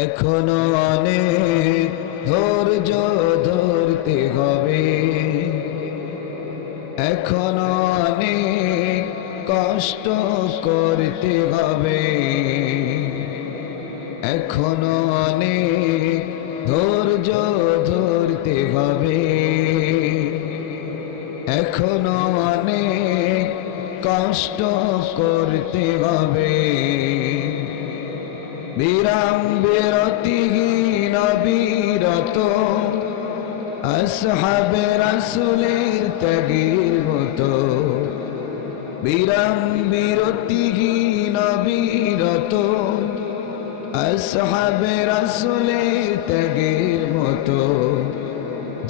এখনো অনেক ধৈর্য ধরতে হবে, এখনো অনেক কষ্ট করতে হবে, এখনো অনেক ধৈর্য ধরতে হবে, এখনো অনেক কষ্ট করতে হবে। বিরাম বিরতিহীন অবিরত আসহাবে রাসূলের ত্যাগের মতো, বিরাম বিরতিহীন অবিরত আসহাবে রাসূলের ত্যাগের মতো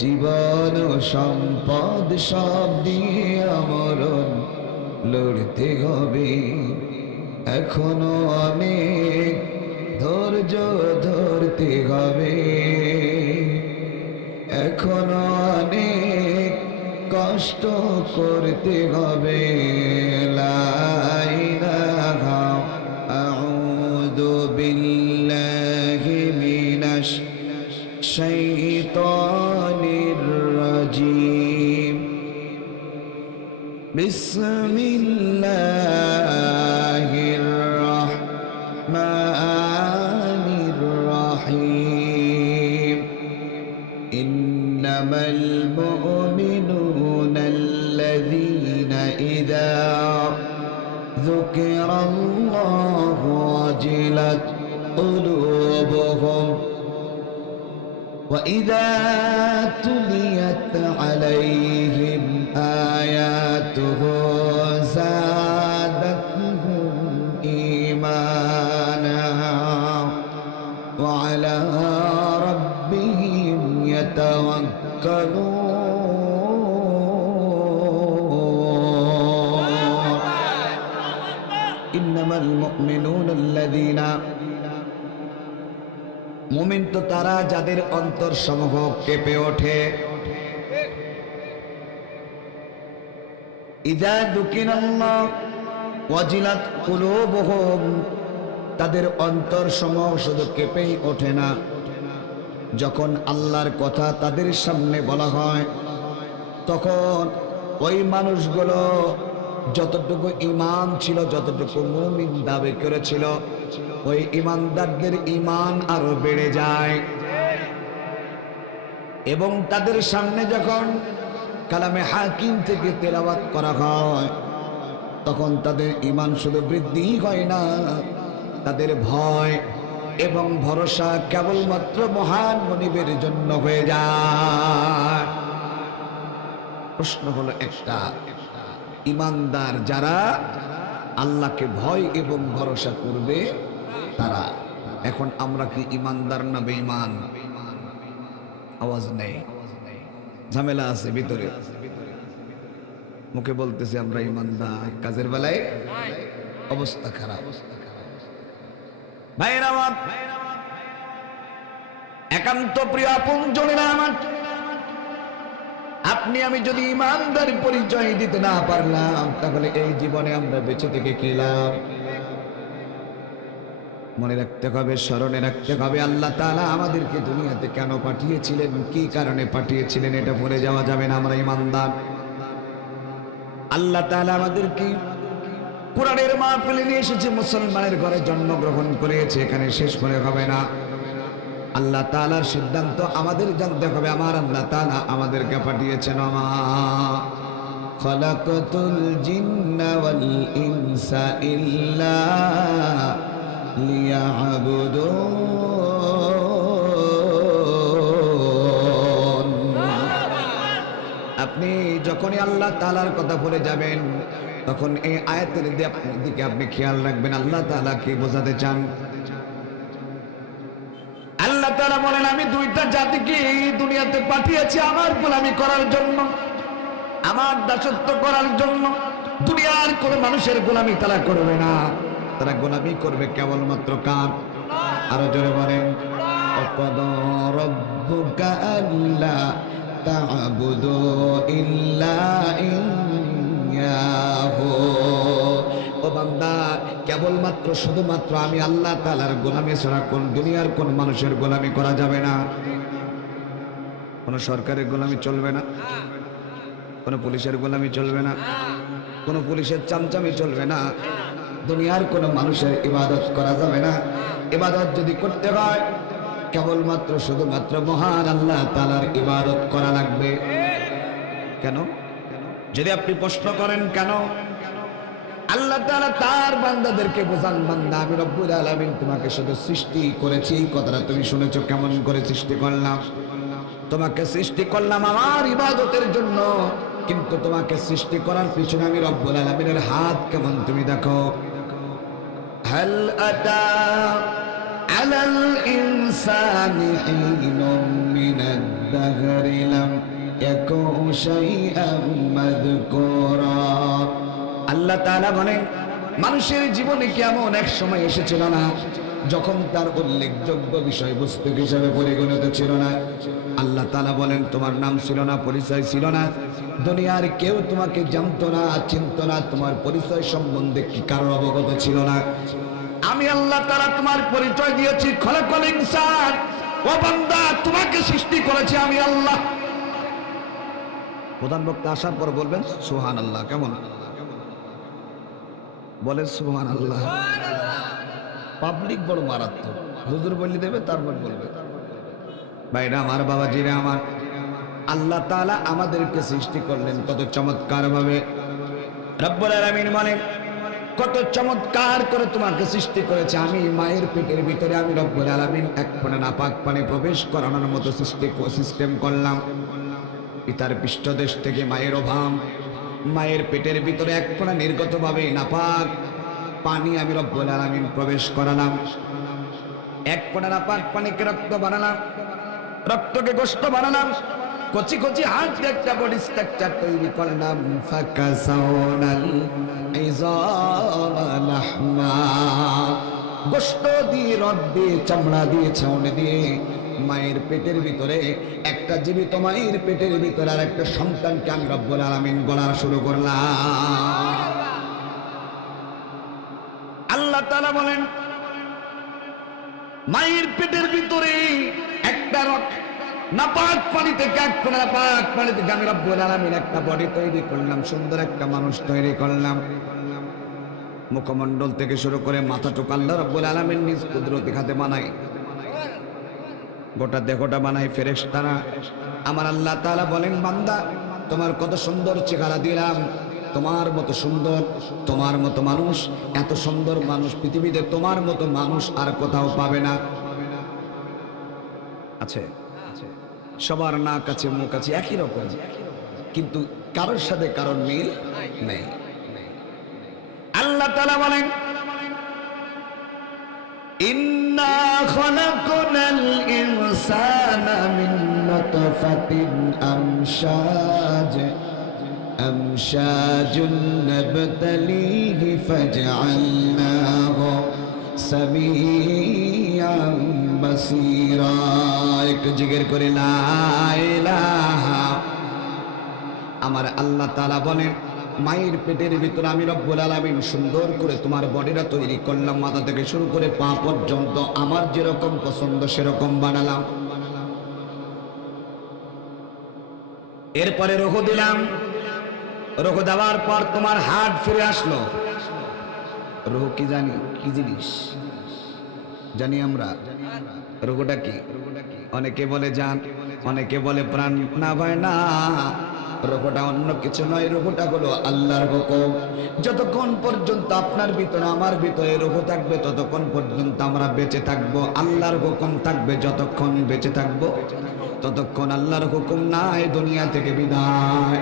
জীবন ও সম্পদ সব দিয়ে আমরণ লড়তে হবে। এখনো অনেক ধৈর্য ধরতে হবে, এখনো অনেক কষ্ট করতে হবে। লা ইলাহা আউযু বিল্লাহি মিনাশ শাইতানির রাজীম। বিসমিল্লাহির রাহমানির রাহিম। ইন্নামাল মুমিনুনা আল্লাযীনা ইযা যুকিরাল্লাহু ওয়াজিলাত কুলুবুহুম وإذا تليت عليهم آياته زادتهم إيمانا وعلى ربهم يتوكلون. إنما المؤمنون الذين মুমিন তো তারা যাদের অন্তর সমূহ কেঁপে ওঠে, ইযা যুকিরাল্লাহ ওয়াজিলাত কুলুবুহুম, তাদের অন্তর সমূহ শুধু কেঁপেই ওঠে না, যখন আল্লাহর কথা তাদের সামনে বলা হয় তখন ওই মানুষগুলো যতটুকু ঈমান ছিল, যতটুকু মুমিন দাবি করেছিল, ওই ঈমানদারদের ঈমান আরো বেড়ে যায়। এবং তাদের সামনে যখন কালামে হাকিম থেকে তেলাওয়াত করা হয় তখন তাদের ঈমান শুধু বৃদ্ধি হয় না, তাদের ভয় এবং ভরসা কেবলমাত্র মহান মনিবের জন্য হয়ে যায়। প্রশ্ন হলো একটা, ঈমানদার যারা আল্লাহকে ভয় এবং ভরসা করবে তারা। এখন আমরা কি ঈমানদার না বেঈমান? আওয়াজ নেই, ঝামেলা আছে ভিতরে। মুখে বলতেছে আমরা ঈমানদার, কাজের বেলায় অবস্থা খারাপ। ভাইরা আমার, একান্ত প্রিয় আপনজনেরা আমার, আপনি আমি যদি ঈমানদার পরিচয় দিতে না পারলাম তাহলে এই জীবনে আমরা বেঁচে থেকে কি লাভ? মনে রাখতে হবে, স্মরণে রাখতে হবে আল্লাহ তাআলা আমাদেরকে দুনিয়াতে কেন পাঠিয়েছিলেন, কি কারণে পাঠিয়েছিলেন, এটা ভুলে যাওয়া যাবে না। আমরা ঈমানদার। আল্লাহ তাআলা আমাদেরকে কোরআনের মাহফিলে নিয়ে এসেছে, মুসলমানের ঘরে জন্মগ্রহণ করেছে, এখানে শেষ করে হবে না। আল্লাহ তাআলার সিদ্ধান্ত আমাদের জানতে হবে, আমার আল্লাহ তাআলা আমাদেরকে পাঠিয়েছেন। মা খালাকাতুল জিন্না ওয়াল ইনসা ইল্লা লিয়াবুদুন। আপনি যখনই আল্লাহ তাআলার কথা বলে যাবেন তখন এই আয়াতের দিকে আপনি খেয়াল রাখবেন আল্লাহ তাআলা কি বোঝাতে চান। আল্লাহ তাআলা বলেন, আমি দুইটা জাতিকে এই দুনিয়াতে পাঠিয়েছি আমার গোলামি করার জন্য, আমার দাসত্ব করার জন্য। দুনিয়ার কোন মানুষের গোলামি তারা করবে না, তারা গোলামি করবে কেবলমাত্র কার? আরো জোরে বলেন, ওয়াকাদা রাব্বুকা আল্লা তা'বুদু ইল্লা ইয়্যাহু। ও বান্দা, কেবলমাত্র শুধুমাত্র আমি আল্লাহ তাআলার গোলামি ছাড়া কোন দুনিয়ার কোন মানুষের গোলামি করা যাবে না। কোন সরকারের গোলামি চলবে না, কোন পুলিশের গোলামি চলবে না, কোন পুলিশের চামচামি চলবে না, দুনিয়ার কোন মানুষের ইবাদত করা যাবে না। ইবাদত যদি করতে হয় কেবলমাত্র শুধুমাত্র মহান আল্লাহ তাআলার ইবাদত করা লাগবে। কেন? যদি আপনি প্রশ্ন করেন কেন, আল্লাহ তাআলা তার বান্দাদেরকে বোঝান, বান্দা আমি রব্বুল আলামিন তোমাকে শুধু সৃষ্টি করেছি। এই কথাটা তুমি শুনেছো, কেমন করে সৃষ্টি করলাম? তোমাকে সৃষ্টি করলাম আমার ইবাদতের জন্য, কিন্তু তোমাকে সৃষ্টি করার পিছনে আমি রব্বুল আলামিনের হাত কেমন তুমি দেখো। হাল আতা আলাল ইনসানি হিনুম মিনাদ দাহরি লাম ইয়াকুন শাইআম মাযকুরা। আল্লাহ তাআলা বলেন, মানুষের জীবনে কি এমন এক সময় এসেছিল না যখন তার উল্লেখযোগ্য বিষয়বস্তু হিসাবে পরিগণিত ছিল না? আল্লাহ তাআলা বলেন, তোমার নাম ছিল না, পরিচয় ছিল না, দুনিয়ার কেউ তোমাকে জানতো না, চিনতো না, তোমার পরিচয় সম্বন্ধে কি কারো অবগত ছিল না। আমি আল্লাহ তাআলা তোমার পরিচয় দিয়েছি, খলাকাল ইনসান, ও বান্দা তোমাকে সৃষ্টি করেছি আমি আল্লাহ। প্রধান বক্তা আসার পর বলবেন সুবহানাল্লাহ। কেমন বলেন সুবহানাল্লাহ? পাবলিক বড় মারাত্মক, হুজুর বলি দেবে তারপর বলবে। ভাইরা আমার, বাবাজিরা আমার, আল্লাহ তাআলা আমাদেরকে সৃষ্টি করলেন কত চমৎকার ভাবে। রব্বুল আলামিন বলেন, কত চমৎকার করে তোমাকে সৃষ্টি করেছে আমি। মায়ের পেটের ভিতরে আমি রব্বুল আলামিন এক ফোঁটা নাপাক পানি প্রবেশ করানোর মতো সিস্টেম করলাম। পিতার পৃষ্ঠদেশ থেকে মায়ের অভাব, মায়ের পেটের ভিতরে এক ফোঁটা নির্গত ভাবে নাপাক পানি আমি রব্বুল আলামিন প্রবেশ করালাম। এক ফোঁটা নাপাক পানিকে রক্ত বানালাম, রক্তকে গোশত বানালাম, কচি কচি হাত একটা বডি স্ট্রাকচার তৈরি করলাম। ফাকাসাউনাল ইযামা লাহমা, গোশত দিয়ে, রড দিয়ে, চামড়া দিয়ে, ছাউনি দিয়ে মায়ের পেটের ভিতরে একটা জীবিত মায়ের পেটের ভিতরে আর একটা সন্তানকে আমি রব্বুল আলামিন গড়া শুরু করলাম। আল্লাহ তাআলা বলেন, মায়ের পেটের ভিতরে একটা নাপাক পানি থেকে, এক ফোঁটা নাপাক পানি থেকে আমি রব্বুল আলামিন একটা বডি তৈরি করলাম, সুন্দর একটা মানুষ তৈরি করলাম। মুখমণ্ডল থেকে শুরু করে মাথাটুকু আল্লাহ রব্বুল আলামিন নিজ কুদরতি হাতে বানাই, গোটা দেহটা বানাই ফেরেশতারা। আমার আল্লাহ তাআলা বলেন, বান্দা তোমার কত সুন্দর চেহারা দিলাম, তোমার মতো সুন্দর, তোমার মতো মানুষ, এত সুন্দর মানুষ পৃথিবীতে তোমার মতো মানুষ আর কোথাও পাবে না। আছে সবার নাক আছে, মুখ আছে, একই রকম, কিন্তু কারোর সাথে কারোর মিল নেই। আল্লাহ তাআলা বলেন, ইন্না খালাকনাল ইনসানা মিন নুতফাতিন আমশাজুন নাবতালিহি ফাজআলনাহু সামিআন বাসীরা। একটু জিকির করে লা ইলাহা। আমার আল্লাহ তাআলা বলেন, মায়ের পেটের ভিতরে আমি রব্বুল আলামিন সুন্দর করে তোমার বডিটা তৈরি করলাম, মাথা থেকে শুরু করে পা পর্যন্ত আমার যেরকম পছন্দ সেরকম বানালাম। এরপরে রুহ দিলাম, রুহ দেওয়ার পর তোমার হার্ট ফিরে আসলো। রুহ কি জানি, কি জিনিস জানি আমরা? রুহটা কি? অনেকে বলে জান, অনেকে বলে প্রাণ। না ভাই না, রুহটা অন্য কিছু নয়, রুহটা হলো আল্লাহর হুকুম। যতক্ষণ পর্যন্ত আপনার ভিতরে আমার ভিতরে রুহ থাকবে ততক্ষণ পর্যন্ত আমরা বেঁচে থাকবো। আল্লাহর হুকুম থাকবে, যতক্ষণ বেঁচে থাকবো ততক্ষণ আল্লাহর হুকুম নাই, দুনিয়া থেকে বিদায়।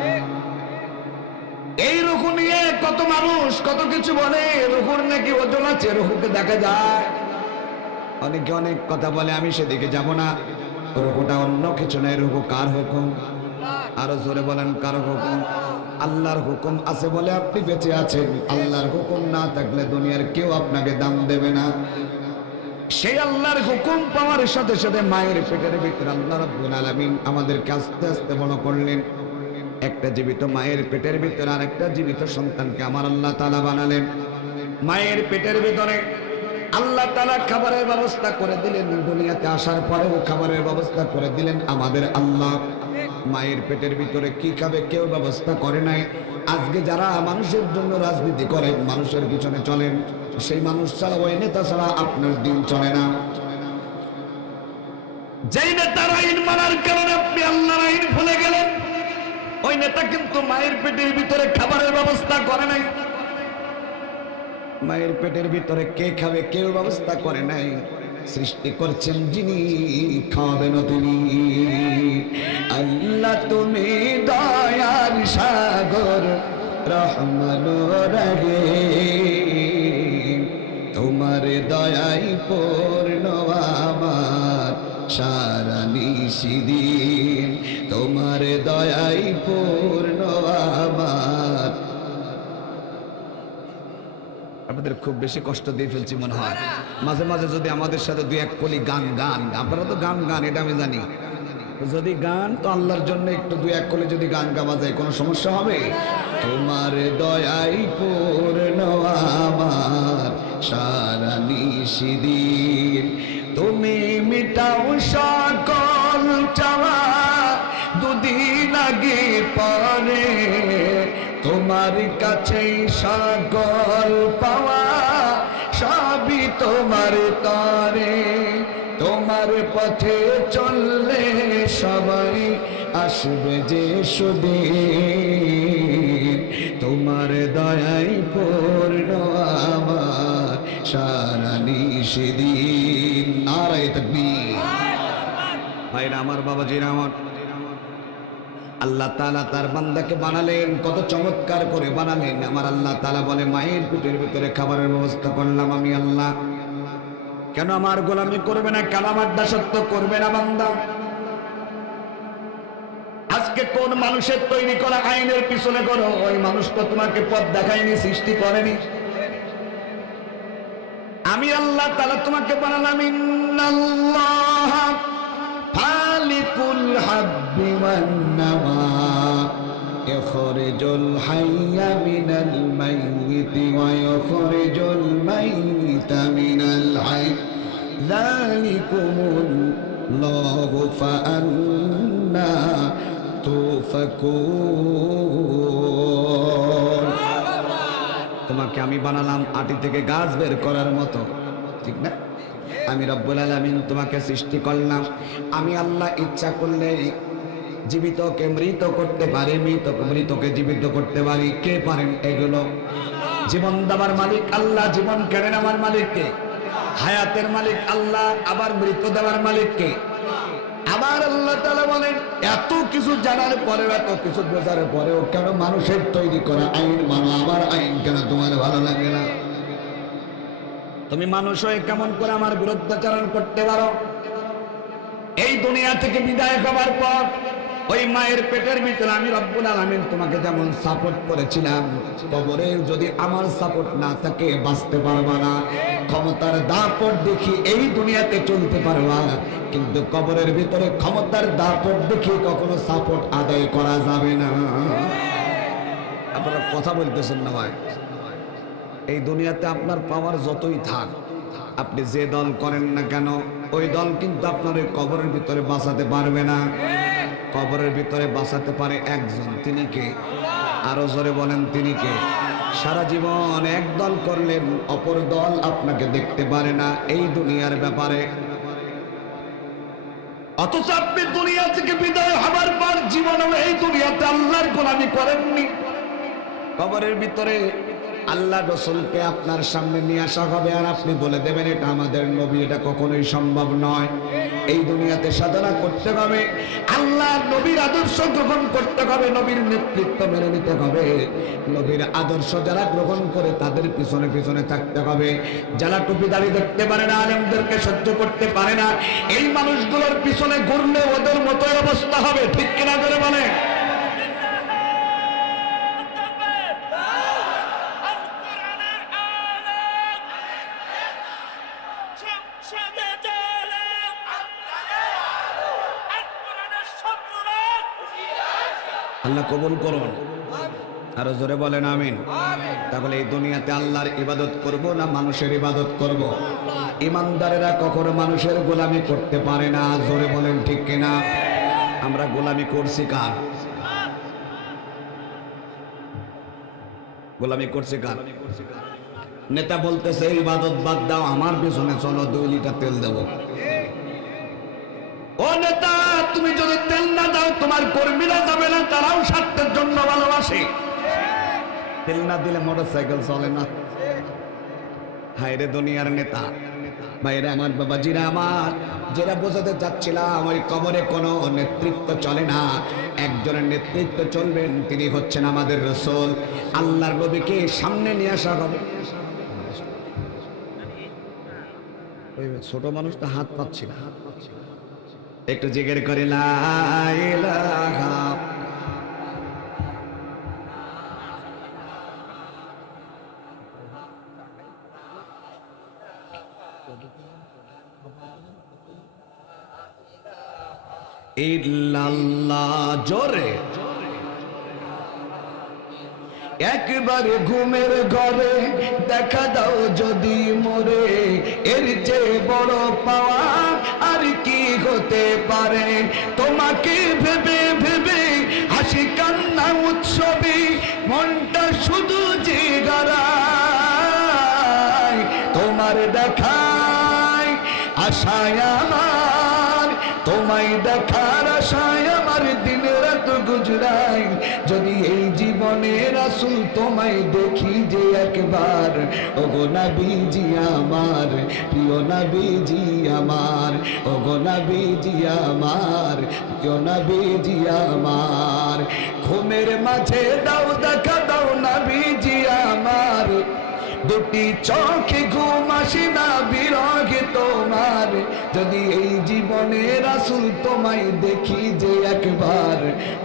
এই রুহ নিয়ে কত মানুষ কত কিছু বলে, রুহুর নাকি ওজন আছে, রুহুকে দেখা যায়। অনেকে অনেক কথা বলে, আমি সেদিকে যাব না। রুহুটা অন্য কিছু নয়, রুহু কার হুকুম? আরো জোরে বলেন, কার হুকুম? আল্লাহর হুকুম আছে বলে আপনি বেঁচে আছেন। আল্লাহর হুকুম না থাকলে দুনিয়ার কেউ আপনাকে দাম দেবে না। সেই আল্লাহর হুকুম পাওয়ার সাথে সাথে মায়ের পেটের ভিতরে আল্লাহ রাব্বুল আলামিন আমাদেরকে আস্তে আস্তে বড় করলেন। একটা জীবিত মায়ের পেটের ভিতরে আর একটা জীবিত সন্তানকে আমার আল্লাহ তাআলা বানালেন। মায়ের পেটের ভিতরে আল্লাহ তাআলা খাবারের ব্যবস্থা করে দিলেন। দুনিয়াতে আসার পরেও খাবারের ব্যবস্থা করে দিলেন আমাদের আল্লাহ। মায়ের পেটের ভিতরে কি খাবে কেউ ব্যবস্থা করে নাই। আজকে যারা মানুষের জন্য রাজনীতি করেন, মানুষের পিছনে চলেন, সেই মানুষ ছাড়া, ওই নেতা ছাড়া আপনার দিন চলে না। যেই নেতার আইন মানার কারণে আপনি আল্লাহর আইন ভুলে গেলেন, ওই নেতা কিন্তু মায়ের পেটের ভিতরে খাবারের ব্যবস্থা করে নাই। মায়ের পেটের ভিতরে কে খাবে কেউ ব্যবস্থা করে নাই। সৃষ্টি করছেন যিনি, খাওয়াবেন তিনি। আল্লাহ তুমি দয়ার সাগর, রহমান রহিম, তোমার দয়াই পূর্ণ আমার সারা নিশিদিন, তোমার দয়াই পূর্ণ আমার। আপনাদের খুব বেশি কষ্ট দিয়ে ফেলছি মনে হয়। মাঝে মাঝে যদি আমাদের সাথে দুই এক কলি গান গান, আপনারা তো গান গান এটা আমি জানি, যদি গান তো আল্লাহর জন্য একটু দুই এক কলি যদি গান গাওয়া যায় কোনো সমস্যা হবে? তোমার দয়াই পূর্ণ আমার সারা নিশিদিন, তুমি মিটাও সকল চাওয়া দুদিন আগে পরে, তোমার কাছে সকল পাওয়া সবই তোমার তরে, তোমার পথে চললে সবাই আসবে যে সুদিন, তোমার দয়াই পূর্ণ আমার সারা নিশিদিন। নারায়ে তাকবীর। ভাইরা আমার, বাবাজিরা আমার, আল্লাহ তাআলা তার বান্দাকে বানালেন, কত চমৎকার করে বানালেন। আমার আল্লাহ তাআলা বলে মায়ের পেটের ভিতরে খাবারের ব্যবস্থা করলাম আমি আল্লাহ। কেন আমার গোলামি করবে না? কেন আমার দাসত্ব করবে না বান্দা? আজকে কোন মানুষের তৈরি করা আইনের পিছনে করো, ওই মানুষ তো তোমাকে পথ দেখায়নি, সৃষ্টি করেনি। আমি আল্লাহ তাআলা তোমাকে বানালাম। ইন্নাল্লাহ ফালিকুল হাব্বি ওয়ান নাওয়া, ইখরিজুল হাইয়্যা মিনাল মাইয়িতি ওয়া ইখরিজুল মাইয়িতা মিনাল হাইয়্যি, যালিকুমুল্লাহু ফাআন্না তুফাকুন। তোমাকে আমি বানালাম আটি থেকে গাছ বের করার মতো, ঠিক না? আমি রব্বুল আলামিন তোমাকে সৃষ্টি করলাম। আমি আল্লাহ ইচ্ছা করলে জীবিতকে মৃত করতে পারি, মৃতকে জীবিত করতে পারি। কে পারেন এগুলো? জীবন দেওয়ার মালিক আল্লাহ, জীবন কেড়ে নেওয়ার মালিক কে? হায়াতের মালিক আল্লাহ, আবার মৃত্যু দেওয়ার মালিক কে? আবার আল্লাহ তাআলা বলেন, এত কিছু জানার পরেও, এত কিছু বোঝার পরেও কেন মানুষের তৈরি করা আইন মানো? আমার আইন কেন তোমার ভালো লাগে না? তুমি মানুষ হয়ে কেমন করে আমার বিরুদ্ধাচরণ করতে পারো? এই দুনিয়া থেকে বিদায় হবার পর ওই মায়ের পেটের ভিতরে আমি রব্বুল আলামিন তোমাকে যেমন সাপোর্ট করেছিলাম, কবরে যদি আমার সাপোর্ট না থাকে বাঁচতে পারবা না। ক্ষমতার দাপট দেখি এই দুনিয়াতে চলতে পারবা, কিন্তু কবরের ভিতরে ক্ষমতার দাপট দেখি কখনো সাপোর্ট আদায় করা যাবে না। আপনারা কথা বলতেছেন না ভাই? এই দুনিয়াতে আপনার পাওয়ার যতই থাক, আপনি যে দল করেন না কেন, ওই দল কিন্তু আপনার ওই কবরের ভিতরে বাঁচাতে পারবে না। কবরের ভিতরে বাঁচাতে পারে একজন, তিনি কে? আরো জোরে বলেন, তিনি কে? সারা জীবন এক দল করলেন, অপর দল আপনাকে দেখতে পারে না এই দুনিয়ার ব্যাপারে। অথচ আপনি দুনিয়া থেকে বিদায় হবার পর জীবনেও এই দুনিয়াতে আল্লাহর গোলামি করেননি। কবরের ভিতরে আল্লাহ রসুলকে আপনার সামনে নিয়ে আসা হবে, আর আপনি বলে দেবেন এটা আমাদের নবী। এটা কখনোই সম্ভব নয়। এই দুনিয়াতে সাধনা করতে হবে, আল্লাহ নবীর আদর্শ গ্রহণ করতে হবে, নবীর নেতৃত্ব মেনে নিতে হবে। নবীর আদর্শ যারা গ্রহণ করে তাদের পিছনে পিছনে থাকতে হবে। যারা টুপি দাঁড়িয়ে দেখতে পারে না, আলেমদেরকে সহ্য করতে পারে না, এই মানুষগুলোর পিছনে ঘুরলে ওদের মতোই অবস্থা হবে। ঠিক কিনা করে বলে? আল্লাহ কবুল করুন। আরো জোরে বলেন আমিন। তাহলে এই দুনিয়াতে আল্লাহর ইবাদত করব না মানুষের ইবাদত করব? ইমানদারেরা কখনো মানুষের গোলামি করতে পারে না। জোরে বলেন ঠিক কিনা? আমরা গোলামি করছি কার? গোলামি করছি কার? নেতা বলতেছে ইবাদত বাদ দাও, আমার পেছনে চলো, 2 লিটার তেল দেব। ও নেতা, তুমি যদি তেল না দাও তোমার কর্মীরা যাবে না, তারাও স্বার্থের জন্য ভালোবাসে। তেল না দিলে মোটরসাইকেল চলে না। হায়রে দুনিয়ার নেতা। ভাইরা আমার, বাবাজিরা আমার, যেটা বোঝাতে চাচ্ছিলাম, ওই কবরে কোনো নেতৃত্ব চলে না। একজনের নেতৃত্ব চলবেন, তিনি হচ্ছেন আমাদের রাসূল। আল্লাহর নবীকে সামনে নিয়ে আসা হবে। ওই ছোট মানুষটা হাত পাচ্ছি না, একটু জিকির করে লা ইলাহা ইল্লাল্লাহ। জোরে একবারে ঘুমের ঘরে দেখা দাও যদি মোরে, এর চেয়ে বড় পাওয়া আর কি হতে পারে? তোমাকে ভেবে ভেবে হাসি কান্না উৎসবে মনটা শুধু জিগারায়, তোমার দেখায় আশায় আমার, তোমায় দেখার আশায় আমার দিন রাত গুজরাই। যদি এই জীবনে রাসূল তোমায় দেখি যে একবার, ওগো নবীজি আমার, প্রিয় নবীজি আমার, ওগো নবীজি আমার, প্রিয় নবীজি আমার, ঘুমের মাঝে দাও দেখা দাও নবীজি আমার, দুটি চোখে ঘুম আসে না বিরহে তোমার। যদি এই জীবনে রাসূল তোমায় দেখি যে একবার,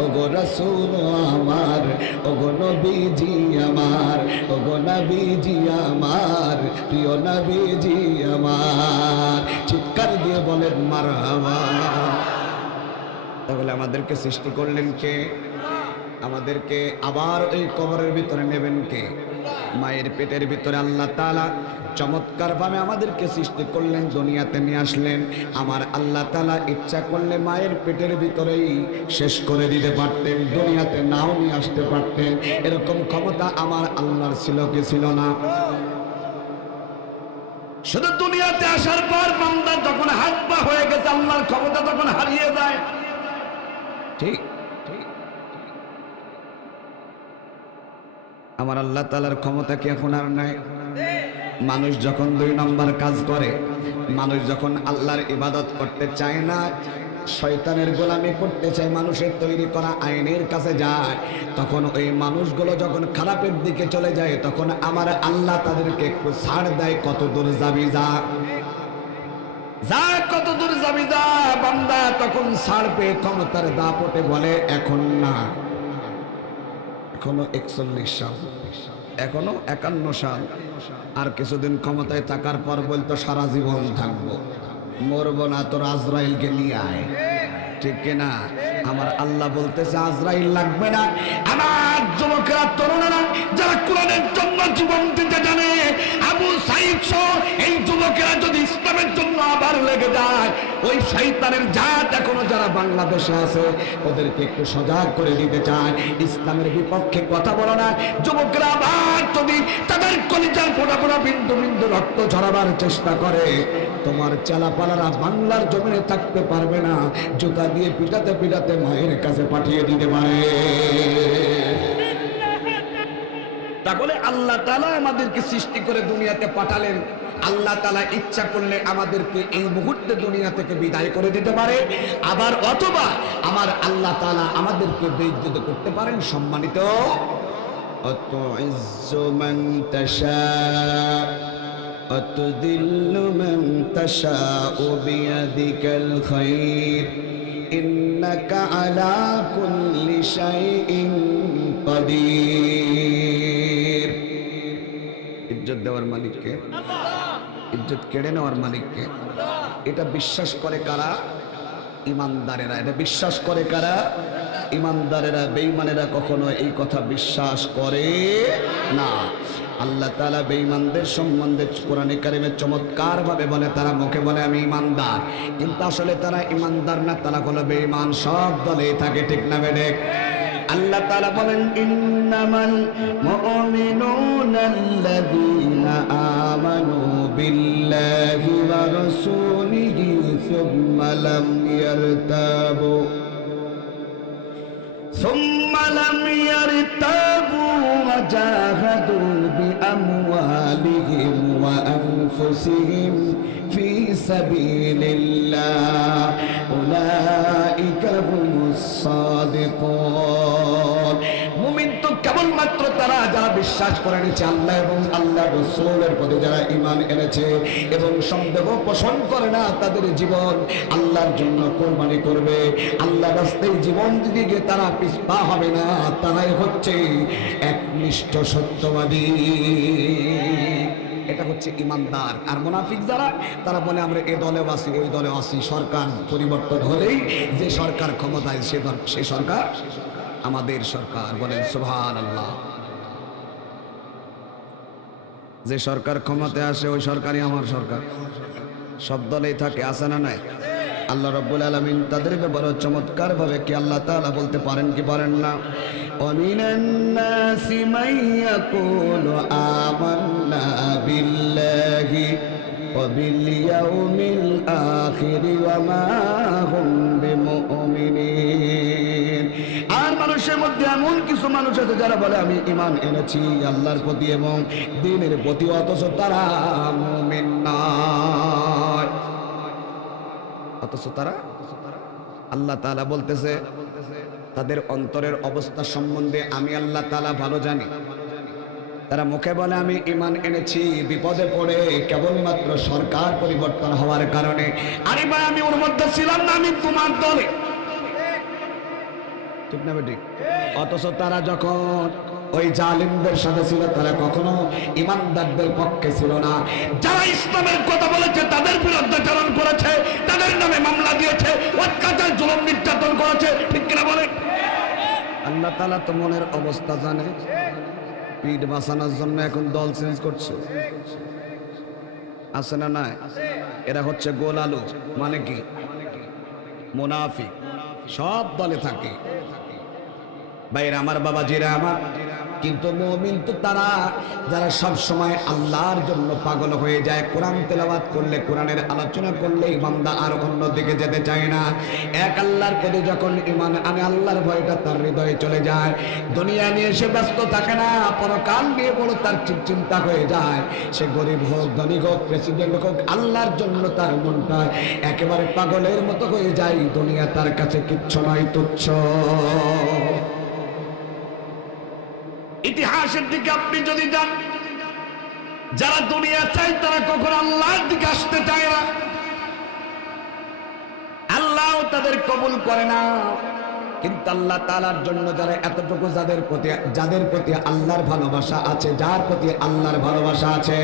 ওগো রাসূল আমার, ওগো নবীজি আমার, ওগো নবীজি আমার, প্রিয় নবীজি আমার। চিৎকার দিয়ে বলেন মারহাবা। তাহলে আমাদেরকে সৃষ্টি করলেন কে? আমাদেরকে আবার এই কবরের ভিতরে নেবেন কে? মায়ের পেটের ভিতরে আল্লাহ তাআলা চমৎকার ভাবে আমাদেরকে সৃষ্টি করলেন, দুনিয়াতে নিয়ে আসলেন। আমার আল্লাহ তাআলা ইচ্ছা করলে মায়ের পেটের ভিতরেই শেষ করে দিতে পারতেন, দুনিয়াতে নাও নিয়ে আসতে পারতেন। এরকম ক্ষমতা আমার আল্লাহর ছিল কি ছিল না? শুধু দুনিয়াতে আসার পর বান্দা যখন হাত পা হয়ে গেছে, আল্লাহর ক্ষমতা তখন হারিয়ে যায়। ঠিক আমার আল্লাহ তাআলার ক্ষমতা কি এখন আর নাই? মানুষ যখন 2 নম্বর কাজ করে, মানুষ যখন আল্লাহর ইবাদত করতে চায় না, শয়তানের গোলামি করতে চায়, মানুষের তৈরি করা আইনের কাছে যায়, তখন ওই মানুষগুলো যখন খারাপের দিকে চলে যায়, তখন আমার আল্লাহ তাদেরকে একটু ছাড় দেয়। কত দূর যাবি যা, যা কত দূর যাবি যা। বান্দা তখন ছাড় পেয়ে ক্ষমতার দাপটে বলে এখন না, এখনো 41 সাল, এখনো 51 সাল, আর কিছুদিন ক্ষমতায় থাকার পর বলতো সারা জীবন থাকবো, মরবো না, তোর আজরাইলকে নিয়ে আয়। ঠিক কিনা? আমার আল্লাহ বলতেছে আজরাইল লাগবে না। আমার যুবকেরা, তরুণেরা যারা কোরআনের জন্য জীবন দিতে জানে, আবু সাঈদ সহ এই যুবকেরা যদি ইসলামের জন্য আবার লেগে যায়, ওই শয়তানের জাত এখনো যারা বাংলাদেশে আছে ওদেরকে একটু সজাগ করে দিতে চায়। ইসলামের বিপক্ষে কথা বলো না। যুবকরা আবার যদি তাদের কলিজার ফোঁটা ফোঁটা বিন্দু বিন্দু রক্ত ঝরাবার চেষ্টা করে, তোমার চেলাপালারা বাংলার জমিনে থাকতে পারবে না, জুতা দিয়ে পিটাতে পিটাতে মায়ের কাছে পাঠিয়ে দিতে পারে। তাহলে আল্লাহ তাআলা আমাদেরকে সৃষ্টি করে দুনিয়াতে পাঠালেন। আল্লাহ তাআলা ইচ্ছা করলে আমাদেরকে এই মুহূর্তে দুনিয়া থেকে বিদায় করে দিতে পারে, আবার অথবা আমার আল্লাহ তাআলা আমাদেরকে বেইজ্জত করতে পারেন, সম্মানিত। আতুইজ্জু মান তাশা আতুযিল্লু মান তাশাউ বিয়াদিকাল খায়র ইন্নাকা আলা কুল্লি শাইইন কাদির। ইজ্জত দেওয়ার মালিককে, ইজ্জত কেড়ে নেওয়ার মালিককে। এটা বিশ্বাস করে কারা? ইমানদারেরা এটা বিশ্বাস করে কারা? ইমানদারেরা। বেঈমানেরা কখনো এই কথা বিশ্বাস করে না। আল্লাহ তাআলা বেঈমানদের সম্বন্ধে কোরআনে কারিমে চমৎকার ভাবে বলে, তারা মুখে বলে আমি ইমানদার, কিন্তু আসলে তারা ইমানদার না, তারা হলো বেঈমান। সব দলে থাকে, ঠিক না বেঠিক? আল্লাহ তাআলা বলেন ইন্নামাল মুমিনুনা আল্লাযীনা আমানু বিল্লাহি ওয়া রাসূলিহি সুম্মা লাম ইয়ারতাবু ওয়া জাহাদু বিআমওয়ালিহিম ওয়া আনফুসিহিম ফি সাবিলিল্লাহ উলাইকা হুমুস সাদিকুন। মুমিন তো কেবলমাত্র তারা যারা বিশ্বাস করে নিয়েছে আল্লাহ এবং আল্লাহ রাসূলের প্রতি, যারা ঈমান এনেছে এবং সন্দেহ পোষণ করে না, তাদের জীবন আল্লাহর জন্য কোরবানি করবে, আল্লাহর রাস্তায় জীবন দিকে তারা পিছপা হবে না, তারাই হচ্ছে একনিষ্ঠ সত্যবাদী। এটা হচ্ছে ইমানদার। আর মুনাফিক যারা, তারা বলে আমরা এ দলে আছি ওই দলে আছি, সরকার পরিবর্তন হলেই যে সরকার ক্ষমতায় সে সরকার আমাদের সরকার। বলেন সুবহানাল্লাহ। যে সরকার ক্ষমতায় আসে ওই সরকারই আমার সরকার। সব দলেই থাকে, আছে না নাই? আল্লাহ রাব্বুল আলামিন তাদের ব্যাপারে চমৎকার ভাবে কি আল্লাহ তাআলা বলতে পারেন কি পারেন না? ওয়ামিনান নাসি মান ইয়াকুলু আমান্না বিল্লাহি ওয়া বিল ইয়াউমিল আখির ওয়া মা হুম বিমুমিনিন। আর মানুষের মধ্যে এমন কিছু মানুষ আছে যারা বলে আমি ঈমান এনেছি আল্লাহর প্রতি এবং দ্বীনের প্রতি, অথচ তারা মুমিন নয়। অথচ তারা, আল্লাহ তাআলা বলতেছে তাদের অন্তরের অবস্থা সম্বন্ধে আমি আল্লাহ তাআলা ভালো জানি। তারা মুখে বলে আমি ঈমান এনেছি, বিপদে পড়ে কেবলমাত্র সরকার পরিবর্তন হওয়ার কারণে, আরে ভাই আমি ওর মধ্যে ছিলাম না, আমি তোমার দলে, ঠিক না বেঠিক? অথচ তারা যখন ওই জালিমদের সাথে ছিল, তারা কখনো ইমানদারদের পক্ষে ছিল না। যারা ইসলামের কথা বলেছে তাদের বিরুদ্ধে চালন করেছে, তাদের নামে মামলা দিয়েছে, অত্যাচার জুলুম নির্যাতন করেছে, ঠিক কিনা বলে? আল্লাহ তাআলা তো মনের অবস্থা জানে। পিঠ বাঁচানোর জন্য এখন দল চেঞ্জ করছে, আছে না নাই? এরা হচ্ছে গোল আলু, মানে কি মুনাফিক, সব দলে থাকে। ভাইরা আমার, বাবাজিরা আমার, কিন্তু মুমিন তো তারা যারা সব সময় আল্লাহর জন্য পাগল হয়ে যায়। কোরআন তেলাওয়াত করলে, কোরআনের আলোচনা করলে বান্দা আর অন্য দিকে যেতে চায় না। এক আল্লাহর প্রতি যখন ঈমান আনে, আল্লাহর ভয়টা তার হৃদয়ে চলে যায়। দুনিয়া নিয়ে সে ব্যস্ত থাকে না, পরকাল নিয়ে বড় তার চিন্তা হয়ে যায়। সে গরিব হোক, ধনী হোক, প্রেসিডেন্ট হোক, আল্লাহর জন্য তার মনটা একেবারে পাগলের মতো হয়ে যায়। দুনিয়া তার কাছে কিচ্ছু নয়, তুচ্ছ। ইতিহাসের দিকে আপনি যদি যান, যারা দুনিয়া চায় তারা কখনো আল্লাহর দিকে আসতে চায় না, আল্লাহ তাদের কবুল করে না। কিন্তু আল্লাহ তাআলার জন্য যারা এতটুকু, যাদের প্রতি আল্লাহর ভালোবাসা আছে, যার প্রতি আল্লাহর ভালোবাসা আছে,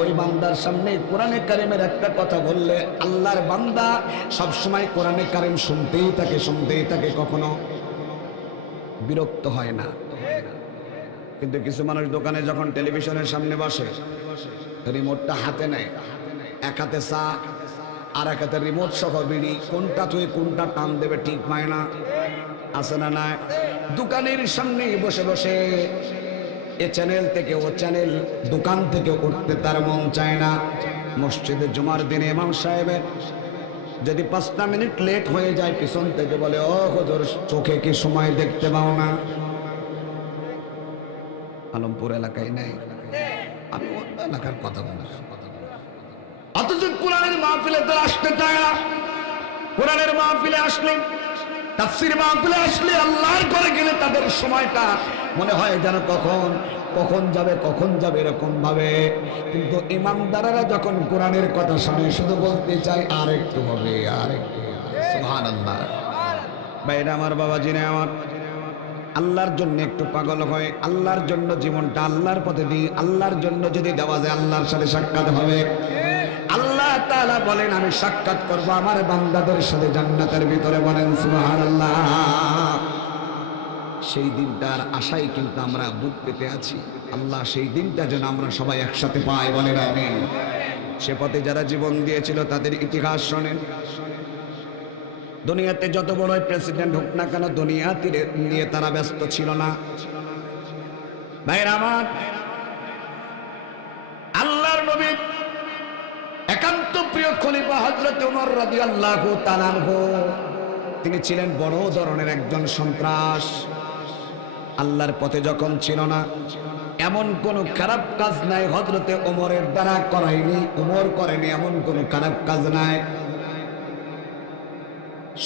ওই বান্দার সামনে কোরআনে কারিমের একটা কথা বললে আল্লাহর বান্দা সবসময় কোরআনে কারিম শুনতেই থাকে, কখনো বিরক্ত হয় না। কিন্তু কিছু মানুষ দোকানে যখন টেলিভিশনের সামনে বসে, রিমোটটা হাতে নেয়, এক হাতে চা আর এক হাতে রিমোট সহ বিড়ি, কোনটা তুই কোনটা টান দেবে ঠিক পায় না, আছে না নাই? দোকানের সামনে বসে বসে এ চ্যানেল থেকে ও চ্যানেল, দোকান থেকে উঠতে তার মন চায় না। মসজিদে জুমার দিনে ইমাম সাহেবের যদি 5টা মিনিট লেট হয়ে যায়, পিছন থেকে বলে ও হুজুর চোখে কি সময় দেখতে পাও না? আলমপুর এলাকায় নেই, আমি অন্য এলাকার কথা বলি। অথচ কোরআনের মাহফিলে তো আসতে চায় না। কোরআনের মাহফিলে আসলে, তাফসীর মাহফিলে আসলে, আল্লাহর ঘরে গেলে তাদের সময়টা মনে হয় যেন কখন যাবে এরকম ভাবে। কিন্তু ইমানদারেরা যখন কোরআনের কথা শুনে শুধু বলতে চায় আর একটু হবে, আর একটু। সুবহানাল্লাহ। ভাইরা আমার, বাবাজিরা আমার, আল্লাহর জন্য একটু পাগল হয়, আল্লাহর জন্য জীবনটা আল্লাহর পথে দিই। আল্লাহর জন্য যদি দেওয়া যায়, আল্লাহর সাথে সাক্ষাৎ হবে। আল্লাহ আল্লাহ তাআলা বলেন আমি সাক্ষাৎ করব আমার বান্দাদের সাথে জান্নাতের ভিতরে, বলেন সুবহানাল্লাহ। সেই দিনটার আশাই কিন্তু আমরা বুক পেতে আছি। আল্লাহ সেই দিনটা যেন আমরা সবাই একসাথে পাই, বলেন আমিন। সে পথে যারা জীবন দিয়েছিল তাদের ইতিহাস শোনেন। দুনিয়াতে যত বড় প্রেসিডেন্ট হোক না কেন, দুনিয়া নিয়ে তারা ব্যস্ত ছিল না। ভাইরা আমার, আল্লাহর নবী একান্ত প্রিয় খলিফা হযরত ওমর রাদিয়াল্লাহু তাআলা আনহু, তিনি ছিলেন বড় ধরনের একজন সন্ত্রাস। আল্লাহর পথে যখন ছিল না, এমন কোন খারাপ কাজ নাই হযরতে ওমরের দ্বারা করায়নি, ওমর করেনি এমন কোন খারাপ কাজ নাই।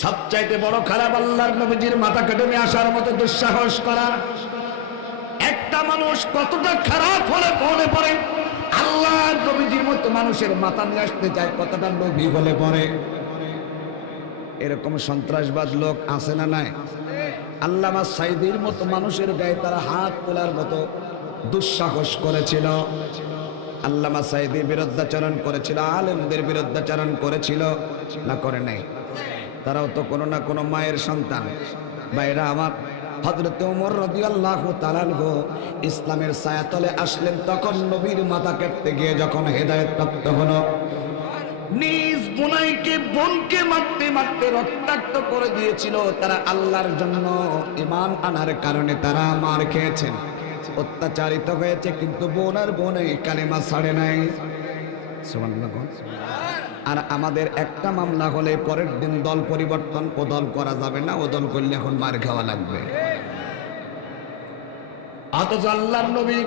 সবচাইতে বড় খারাপ আল্লাহর নবীজির মাথা কেটে নিয়ে আসার মতো দুঃসাহস করা। একটা মানুষ কতটা খারাপ হলে বলে পড়ে আল্লাহর নবীজির মতো মানুষের মাথা নিয়ে আসতে চায়, কতটা নবী বলে পড়ে। এরকম সন্ত্রাসবাদ লোক আছে না নাই? আল্লামা সাইদির মতো মানুষের গায়ে তারা হাত তোলার মতো দুঃসাহস করেছিল। আল্লামা সাইদি বিরুদ্ধাচরণ করেছিল, আলেমদের বিরুদ্ধাচরণ করেছিল না করে নাই? তারাও তো কোনো না কোনো মায়ের সন্তান। ভাইরা আমার, হযরত ওমর রাদিয়াল্লাহু তাআলা আনহু ইসলামের ছায়াতলে আসলেন, তখন নবীর মাথা কাটতে গিয়ে যখন হেদায়েত প্রাপ্ত হলো, নিজ বোনাইকে বোনকে মারতে মারতে রক্তাক্ত করে দিয়েছিল। তারা আল্লাহর জন্য ঈমান আনার কারণে তারা মার খেয়েছেন, অত্যাচারিত হয়েছে, কিন্তু বোনার বোনাই কালেমা ছাড়ে নাই। সুবহানাল্লাহ। আর আমাদের একটা মামলা হলে পরের দিন দল পরিবর্তন, ও দল করা যাবে না, ও দল করলে এখন মার খাওয়া লাগবে। অথচ আল্লাহর নবী,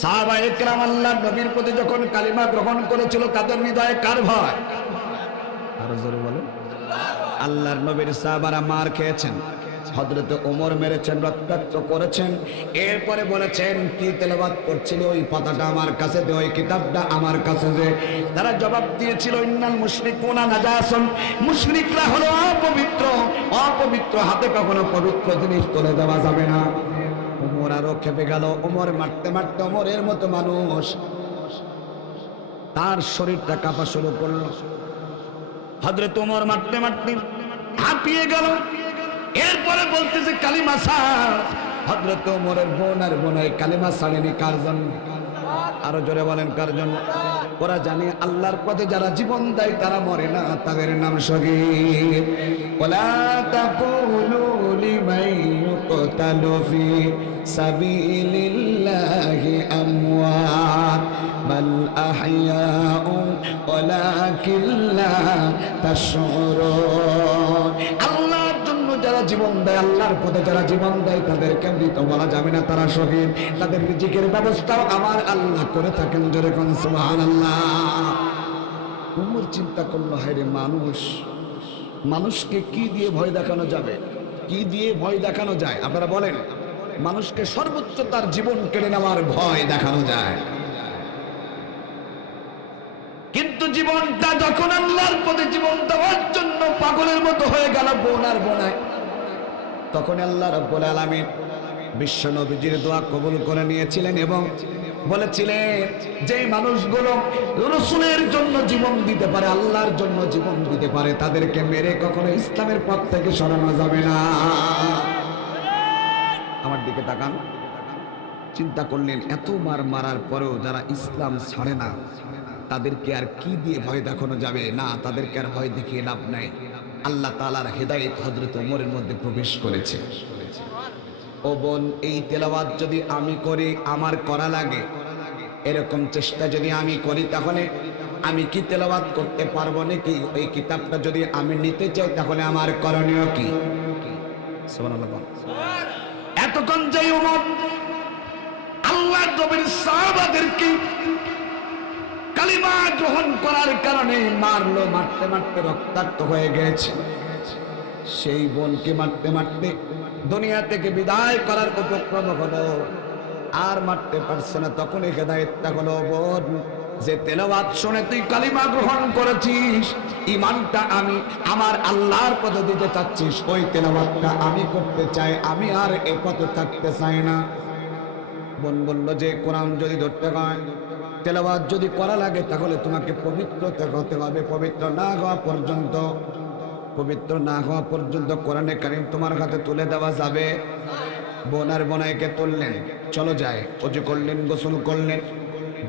সাহাবায়ে কেরাম আল্লাহর নবীর প্রতি যখন কালিমা গ্রহণ করেছিল, তাদের হৃদয়ে কার ভয়? আরো জোরে বলেন। আল্লাহর নবীর সাহাবারা মার খেয়েছেন, হযরত ওমর মেরেছেন, রক্তাক্ত করেছেন। এরপরে বলেছেন কি তেলাওয়াত করছিল, ওই পাতাটা আমার কাছে দে, ওই কিতাবটা আমার কাছে দে। তারা জবাব দিয়েছিল ইন্নাল মুশরিকুনা নাজাসুন, মুশরিকরা হলো অপবিত্র, অপবিত্র হাতে কখনো পবিত্র জিনিস তুলে দেওয়া যাবে না। ওমর আরো খেপে গেল। ওমর মারতে মারতে, ওমরের মতো মানুষ তার শরীরটা কাঁপা শুরু করলো। হযরত ওমর মারতে মারতে হাঁপিয়ে গেল। এরপরে বলতেছে কালিমা ছাড়। হযরত ওমরের বোন আর বোনাই কালিমা ছাড়েনি, কার জন্য? আরো জোরে বলেন, কার জন্য? ওরা জানে আল্লাহর পথে যারা জীবন দেয় তারা মরে না, তাদের নাম শহীদ। ওয়ালা তাকুলু লিমান ইউকতালু ফি সাবিলিল্লাহি আমওয়াত বাল আহইয়াউ ওয়ালাকিন লা তাশউরুন। আল্লাহর জন্য যারা জীবন দেয়, আল্লাহর পথে যারা জীবন দেয়, তাদেরকে মৃত বলা যাবে না, তারা শহীদ। তাদের রিজিকের ব্যবস্থাও আমার আল্লাহ করে থাকেন, জোরে কোন সুবহানাল্লাহ। ওমর চিন্তা করলো, হায়রে মানুষ, মানুষকে কি দিয়ে ভয় দেখানো যাবে? কি দিয়ে ভয় দেখানো যায়? আপনারা বলেন। মানুষকে সর্বোচ্চ তার জীবন কেড়ে নেওয়ার ভয় দেখানো যায়, কিন্তু জীবনটা যখন আল্লাহর পথে জীবন দেওয়ার জন্য পাগলের মতো হয়ে গেল বোন আর বোনায়, তখন আল্লাহ রাব্বুল আলামিন বিশ্ব নবীজির দোয়া কবুল করে নিয়েছিলেন এবং বলেছিলেন যে মানুষগুলো রাসূলের জন্য জীবন দিতে পারে, আল্লাহর জন্য জীবন দিতে পারে, তাদেরকে মেরে কখনো ইসলামের পথ থেকে সরানো যাবে না। আমার দিকে তাকান। চিন্তা করলেন, এত মারার পরেও যারা ইসলাম ছাড়ে না, তাদেরকে আর কি দিয়ে ভয় দেখানো যাবে? না, তাদেরকে আর ভয় দেখিয়ে লাভ নাই। আল্লাহ তাআলার হেদায়েত হযরত ওমরের মধ্যে প্রবেশ করেছে। ও বোন, এই তেলাওয়াত যদি আমি করি, আমার করা লাগে, এরকম চেষ্টা যদি আমি করি, তাহলে আমি কি তেলাওয়াত করতে পারবো নাকি? এই কিতাবটা যদি আমি নিতে চাই, তাহলে আমার করণীয় কি? সুবহানাল্লাহ। এতক্ষণ যে ওমর আল্লাহর নবীর সাহাবাদেরকে কালিমা গ্রহণ করার কারণে মারলো, মারতে মারতে রক্তাক্ত হয়ে গেছে, সেই বোনকে মারতে মারতে দুনিয়া থেকে বিদায় করার উপক্রম হলো, আর মারতে পারছে না। তখন হেদায়েতটা হলো, বোন, যে তেলাওয়াত শুনে তুই কালিমা গ্রহণ করেছিস, ঈমানটা আমি আমার আল্লাহর পথে দিতে চাচ্ছিস, ওই তেলাওয়াতটা আমি করতে চাই, আমি আর এ পথে থাকতে চাই না। বোন বলল যে কোরআন যদি ধরতে হয়, তেলাওয়াত যদি করা লাগে, তাহলে তোমাকে পবিত্র হতে হবে। পবিত্র না হওয়া পর্যন্ত কোরআনে কারীম তোমার হাতে তুলে দেওয়া যাবে। বোন আর বোনাইকে তুললেন, চলো যায়। অজু করলেন, গোসল করলেন,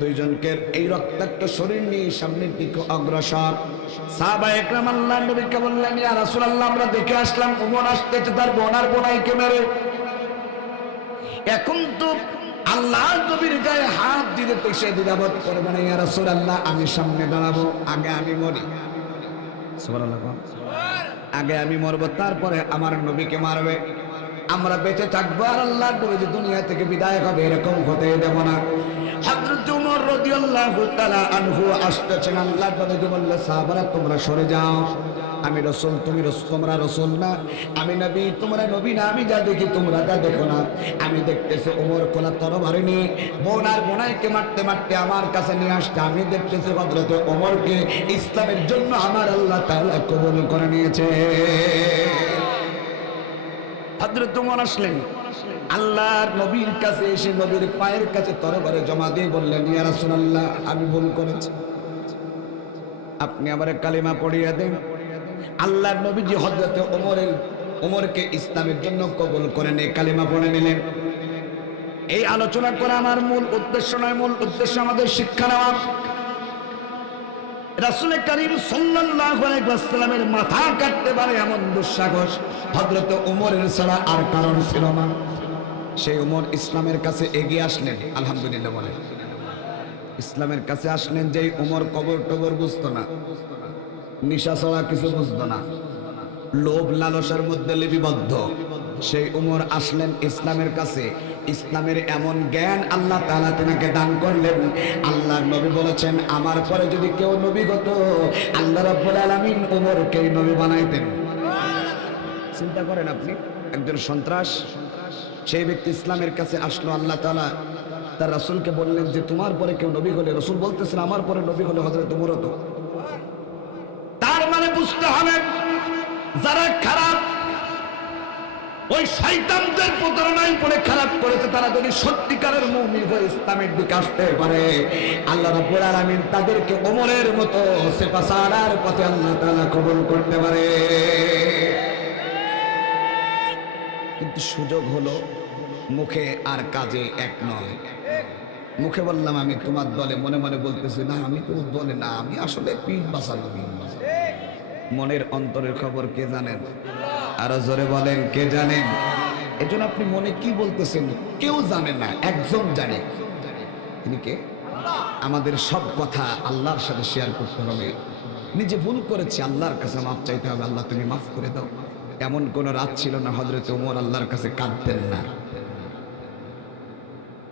দুইজনকে এই রক্তাক্ত শরীর নিয়ে সামনের দিকে অগ্রসর। সাহাবায়ে একরাম আল্লাহর নবীকে বললেন, ইয়া রাসূলুল্লাহ, আমরা দেখে আসলাম ওমর আসতেছে তার বোন আর বোনাইকে মেরে। এখন তো আল্লাহর নবীর গায়ে হাত দিতে তো সে দ্বিধাবোধ করবে না। ইয়া রাসূলুল্লাহ, আমি সামনে দাঁড়াবো, আগে আমি মরি। সুবহানাল্লাহ, আগে আমি মরবো, তারপরে আমার নবীকে মারবে। আমরা বেঁচে থাকবো আর আল্লাহর নবী যে দুনিয়া থেকে বিদায় হবে, এরকম হতে দেব না। হযরত ওমর রাদিয়াল্লাহু তাআলা আনহু আসতেছেন, আল্লাহর নবীকে বললেন, সাহাবারা তোমরা সরে যাও, আমি রাসূল, তোমরা রাসূল না, আমি নবী, তোমরা নবী না, আমি যা দেখি তোমরা তা দেখো না। আমি দেখতেছি ওমর কোলা তরবারি নিয়ে বোন আর বোনাইকে মারতে মারতে আমার কাছে নিয়ে আসছে। আমি দেখতেছি হযরত ওমরকে ইসলামের জন্য আমার আল্লাহ তাআলা কবুল করে নিয়েছে। হযরত ওমর আসলেন, আল্লাহর নবীর কাছে এসে নবীর পায়ের কাছে তরবারি জমা দিয়ে বললেন, ইয়া রাসূলুল্লাহ, আমি ভুল করেছি, আপনি আমার কালিমা পড়িয়ে দেন। আল্লাহর নবীজি হযরত ওমরকে ইসলামের জন্য কবুল করে নিয়ে কালিমা পড়ে নিলেন। এই আলোচনা করা আমার মূল উদ্দেশ্য নয়, মূল উদ্দেশ্য আমাদের শিক্ষা নেওয়া। রাসূল করিম সাল্লাল্লাহু আলাইহি ওয়াসাল্লামের মাথা কাটতে পারে এমন দুঃসাহস হযরত ওমরের ছাড়া আর কারণ ছিল না। সেই ওমর ইসলামের কাছে এগিয়ে আসলেন, আলহামদুলিল্লাহ বলেন। ইসলামের কাছে আসলেন, যেই ওমর কবর টবর বুঝতো না, নিশা ছাড়া কিছু বুঝতো না, লোভ লালসার মধ্যে লিপিবদ্ধ, সেই ওমর আসলেন ইসলামের কাছে। ইসলামের এমন জ্ঞান আল্লাহ তাআলা তাকে দান করলেন। আল্লাহর নবী বলেছেন, আমার পরে যদি কেউ নবী হতো, আল্লাহ রাব্বুল আলামিন ওমরকে নবী বানাইতেন। চিন্তা করেন আপনি, একজন সন্ত্রাস, সেই ব্যক্তি ইসলামের কাছে আসলো। আল্লাহ তাআলা তার রাসূলকে বললেন যে তোমার পরে কেউ নবী হলে, রাসূল বলতেছেন আমার পরে নবী হলে হযরত ওমর হতো। তার মানে বুঝতে হবে, যারা খারাপ, ওই শয়তানদের প্রতারণায় পড়ে খারাপ করেছে, তারা যদি সত্যিকারের মুমিন হয়ে ইসলামের দিকে আসতে পারে, আল্লাহ রাব্বুল আলামিন তাদেরকে ওমরের মতো সেপাসারার পথে আল্লাহ তাআলা কবুল করতে পারে। কিন্তু সুযোগ হলো মুখে আর কাজে এক নয়। মুখে বললাম আমি তোমার দলে, মনে মনে বলতেছি না আমি তো দলে না, আমি আসলে পিঠ বাঁচানো। মনের অন্তরের খবর কে জানেন? আরো জোরে বলেন, কে জানেন? এজন্য আপনি মনে কি বলতেছেন কেউ জানে না, একজন জানে। তিনি কে? আমাদের সব কথা আল্লাহর সাথে শেয়ার করতে হবে। নিজে ভুল করেছি, আল্লাহর কাছে মাফ চাইতে হবে, আল্লাহ তুমি মাফ করে দাও। এমন কোন রাত ছিল না হযরত ওমর আল্লাহর কাছে কাঁদতেন না।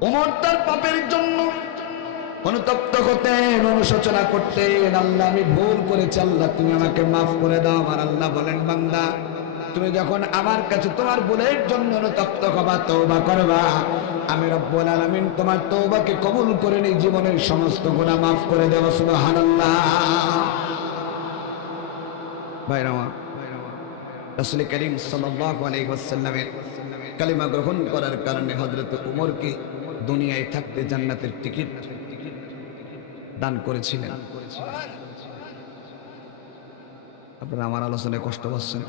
ওমর তার পাপের জন্য অনুতপ্ত হতেন, অনুশোচনা করতেন, আল্লাহ আমি ভুল করেছি, আল্লাহ তুমি আমাকে মাফ করে দাও। আমার আল্লাহ বলেন, বান্দা তুমি যখন আমার কাছে তোমার ভুলের জন্য অনুতপ্ত হবা, তওবা করবা, আমি রব্বুল আলামিন তোমার তওবাকে কবুল করে নিয়ে জীবনের সমস্ত গুনাহ মাফ করে দেব। সুবহানাল্লাহ। ভাইরা আমার, রাসূল করিম সাল্লাল্লাহু আলাইহি ওয়াসাল্লামের কালিমা গ্রহণ করার কারণে হযরত ওমরকে দুনিয়ায় থাকতে জান্নাতের টিকিট দান করেছিলেন। আপনারা আমার আলোচনায় কষ্ট পাচ্ছেন?